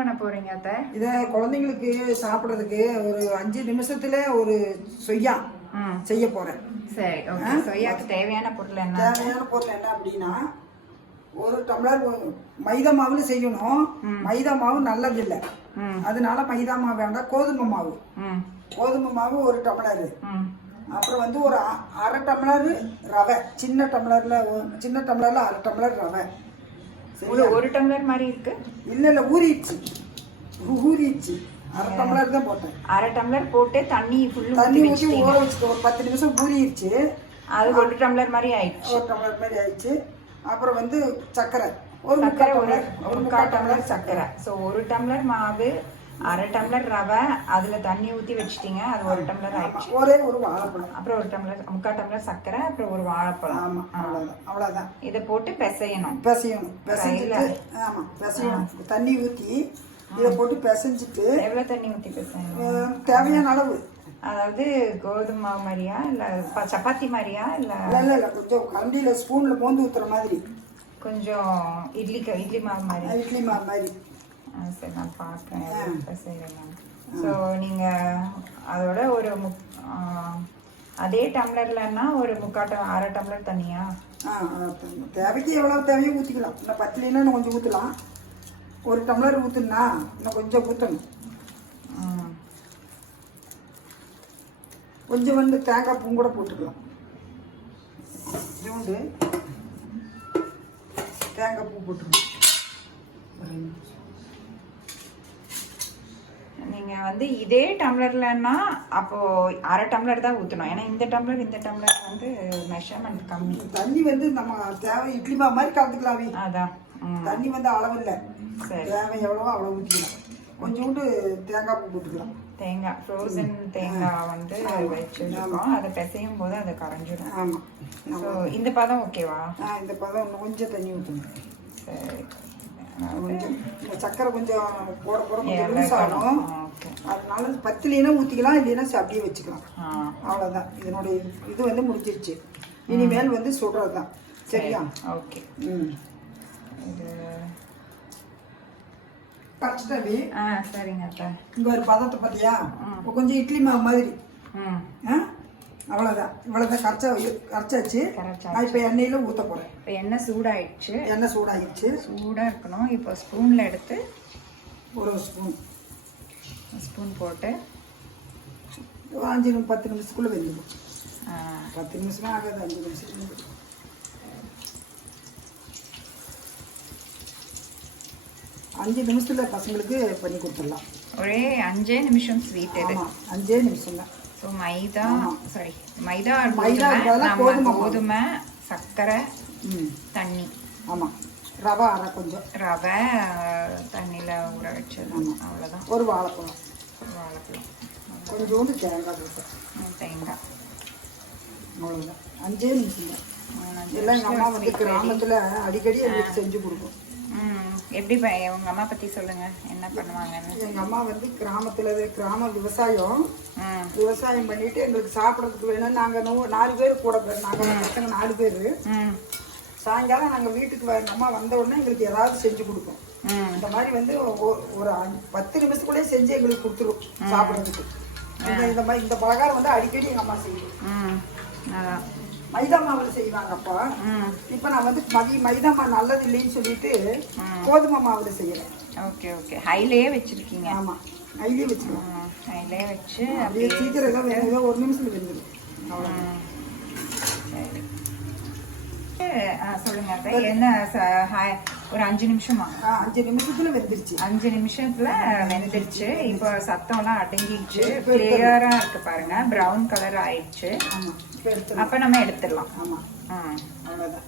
பண்ண போறீங்க அத்தை? இதை குழந்தைங்களுக்கு சாப்பிட்றதுக்கு ஒரு 5 நிமிஷத்துல ஒரு சொய்யா செய்ய போறேன். சரி, ஓகே. சொய்யாக்கு தேவையான பொருள் என்ன? தேவையான பொருள் என்ன அப்படின்னா, ஒரு டம்ளர் மைதா மாவுல செய்யணும். மைதா மாவு நல்லது இல்லை, அதனால மைதா மாவு வேண்டாம். கோதுமை மாவு, கோதுமை மாவு ஒரு டம்ளர். அப்புறம் வந்து ஒரு அரை டம்ளர் ரவை, சின்ன டம்ளர்ல அரை டம்ளர் ரவை. ஒரு டம்ளர் மாதிரி இருக்கு. இல்ல ஊறிடுச்சு, அரை டம்ளர் தான் போட்டேன். அரை டம்ளர் போட்டு தண்ணி ஊற்றி ஊற வச்சுட்டு ஒரு 10 நிமிஷம் ஊறிடுச்சு. அது ஒரு டம்ளர் மாதிரி ஆயிடுச்சு. அப்புறம் வந்து சர்க்கரை ஒரு முக்கால் டம்ளர் சர்க்கரை. ஸோ ஒரு டம்ளர் மாவு, அரை டம்ளர் ரவை, அதுல தண்ணி ஊற்றி வச்சுட்டீங்க. அது ஒரு டம்ளர் ஆயிடுச்சு. ஒரே ஒரு வாழைப்பழம், அப்புறம் ஒரு டம்ளர், முக்கால் டம்ளர் சர்க்கரை, அப்புறம் ஒரு வாழைப்பழம். ஆமா, அவ்வளவுதான். இதை போட்டு பிசையணும். தண்ணி ஊற்றி இதை போட்டு பிசைஞ்சிட்டு. எவ்வளவு தண்ணி ஊற்றி பிசையணும்? தேவையான அளவு. அதாவது கோதுமை மாவு மாதிரியா இல்ல சப்பாத்தி மாதிரியா இல்ல? இல்ல கொஞ்சம் கண்டியில ஸ்பூன்ல மோந்து ஊத்துற மாதிரி, கொஞ்சம் இட்லி மாவு மாதிரி. சரி, நான் பார்க்குறேன் செய்யலாம். ஸோ நீங்கள் அதோட ஒரு அதே டம்ளர்லன்னா ஒரு அரை டம்ளர் தண்ணியா? தேவைக்கு எவ்வளோ தேவையோ ஊற்றிக்கலாம். இன்னும் 10 இன்னும் கொஞ்சம் ஊற்றலாம். ஒரு டம்ளர் ஊற்றுனா இன்னும் கொஞ்சம் ஊற்றணும். கொஞ்சம் வந்து தேங்காய் பூ கூட போட்டுக்கலாம். ஜூண்டு தேங்காய் பூ போட்டுருவோம். நீங்க வந்து இதே டம்ளர்லன்னா அப்போ அரை டம்ளர் தான் ஊற்றணும். ஏன்னா இந்த டம்ளர் வந்து மெஷர்மெண்ட் கம்மி. தண்ணி வந்து நம்ம தேவை இட்லி மாவு மாதிரி கலந்துக்கலாமே. அதான் தண்ணி வந்து அளவு இல்லை, தேவை எவ்வளவோ அவ்வளோ ஊற்றிக்கலாம். கொஞ்சோண்டு தேங்காய் பூ போட்டுக்கலாம். தேங்காய், ஃப்ரோசன் தேங்காய் வந்து வச்சுருக்கோம். அதை பிசையும் போது அதை கரைஞ்சிடும். ஆமாம். ஸோ இந்த பதம் ஓகேவா? இந்த பதம் இன்னும் கொஞ்சம் தண்ணி ஊற்றணும். சரி, கொஞ்சம் சக்கரை கொஞ்சம் போட லூஸ் ஆகும். அதனால 10 ஊற்றிக்கலாம், இல்லைன்னா அப்படியே வச்சுக்கலாம். அவ்வளோதான். இதனுடைய இது வந்து முடிஞ்சிருச்சு. இனிமேல் வந்து சுடுறது தான். சரியா? ஓகே. இது கரைச்சிட்டாவே. சரிங்க அத்தை. இங்கே ஒரு பதத்தை பார்த்தியா? இப்போ கொஞ்சம் இட்லி மாவு மாதிரி. அவ்வளோதான். இவ்வளோதான் கரைச்சாச்சு. நான் இப்போ எண்ணெயில் ஊற்ற போகிறேன். இப்போ எண்ணெய் சூடாயிடுச்சு. சூடாக இருக்கணும். இப்போ ஸ்பூனில் எடுத்து ஒரு ஸ்பூன் போட்டு 5-10 நிமிஷத்துக்குள்ளே வெந்துடும். 10 நிமிஷம் ஆகாது, 5 நிமிஷம். 5 நிமிஷத்துல பசங்களுக்கு பண்ணி கொடுத்துடலாம். ஒரே 5 நிமிஷம் ஸ்வீட். இது 5 நிமிஷம் தான். ஸோ மைதா கோதுமை, சர்க்கரை, தண்ணி. ஆமாம், ரவை அரை கொஞ்சம் ரவை தண்ணியில் ஊற வச்சது. அவ்வளோதான். ஒரு வாழைப்பழம் கொஞ்சோண்டு தேங்காய் தேங்காய். அவ்வளோதான். 5 நிமிஷம் தான். எல்லாம் எங்கள் அம்மா வந்து கிராமத்தில் அடிக்கடி எங்களுக்கு செஞ்சு கொடுக்கும். எப்படி உங்க அம்மா பத்தி சொல்லுங்க, என்ன பண்ணுவாங்கன்னு? எங்க அம்மா வந்து கிராம விவசாயம் பண்ணிட்டு எங்களுக்கு சாப்பிடறதுக்கு வேணும். நாங்க 4 பேர் கூட பேர், நாங்க பசங்க 4 பேரு. சாயங்காலம் நாங்க வீட்டுக்கு எங்க அம்மா வந்த உடனே எங்களுக்கு ஏதாவது செஞ்சு கொடுக்கும். இந்த மாதிரி வந்து ஒரு 10 நிமிஷத்துக்குள்ளே செஞ்சு எங்களுக்கு கொடுத்துரும் சாப்பிடறதுக்கு. இந்த பலகாரம் வந்து அடிக்கடி எங்க அம்மா செய்யும். மைதா மாவுல செய்வாங்க அப்பா. இப்ப நான் வந்து மைதா மாவு நல்லது இல்லைன்னு சொல்லிட்டு கோதுமை மாவுல செய்யறேன். ஓகே. ஹைலயே வச்சிருக்கீங்க? ஆமா, ஹைலயே வச்சுக்கலாம். ஹைலயே வச்சு அப்படியே சீக்கிரம் ஒரு நிமிஷத்துல வெந்துடும். சொல்லுங்க. என்ன ஒரு 5 நிமிஷமா? 5 நிமிஷத்துல வெந்துருச்சு. 5 நிமிஷத்துல வெந்துருச்சு. இப்போ சத்தம்லாம் அடங்கிடுச்சு. கிளியரா இருக்கு பாருங்க. ப்ரௌன் கலர் ஆயிடுச்சு. அப்ப நம்ம எடுத்துடலாம். அவ்வளவுதான்.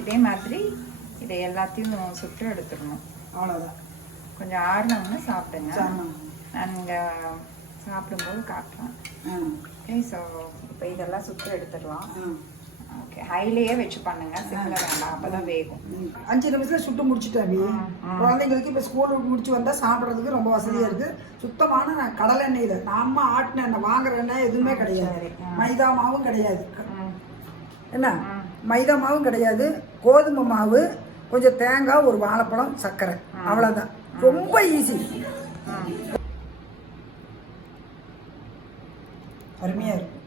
இதே மாதிரி இதை எல்லாத்தையும் சுட்டு எடுத்துடணும். அவ்வளவுதான். கொஞ்சம் ஆறுனவங்க சாப்பிடுங்க. நாங்க சாப்பிடும்போது காட்டுறோம். ஓகே. ஸோ இப்போ இதெல்லாம் சுட்டு எடுத்துடலாம். ஓகே. ஹைலயே வச்சு பண்ணுங்க, சிம்ல வேண்டாம், அப்பதான் வேகும். 5 நிமிஷத்துல சுட்டு முடிச்சுட்டாங்க. குழந்தைங்களுக்கு இப்ப ஸ்கூல் முடிச்சு வந்தா சாப்பிடறதுக்கு ரொம்ப வசதியா இருக்கு. சுத்தமான கடலை எண்ணெயில நாம ஆட்டின எண்ணெய், வாங்குற எண்ணெய் எதுவுமே கிடையாது. மைதா மாவும் கிடையாது. என்ன, மைதா மாவும் கிடையாது, கோதுமை மாவு, கொஞ்சம் தேங்காய், ஒரு வாழைப்பழம், சர்க்கரை, அவ்வளோதான். ரொம்ப ஈஸி, அருமையாக இருக்கும்.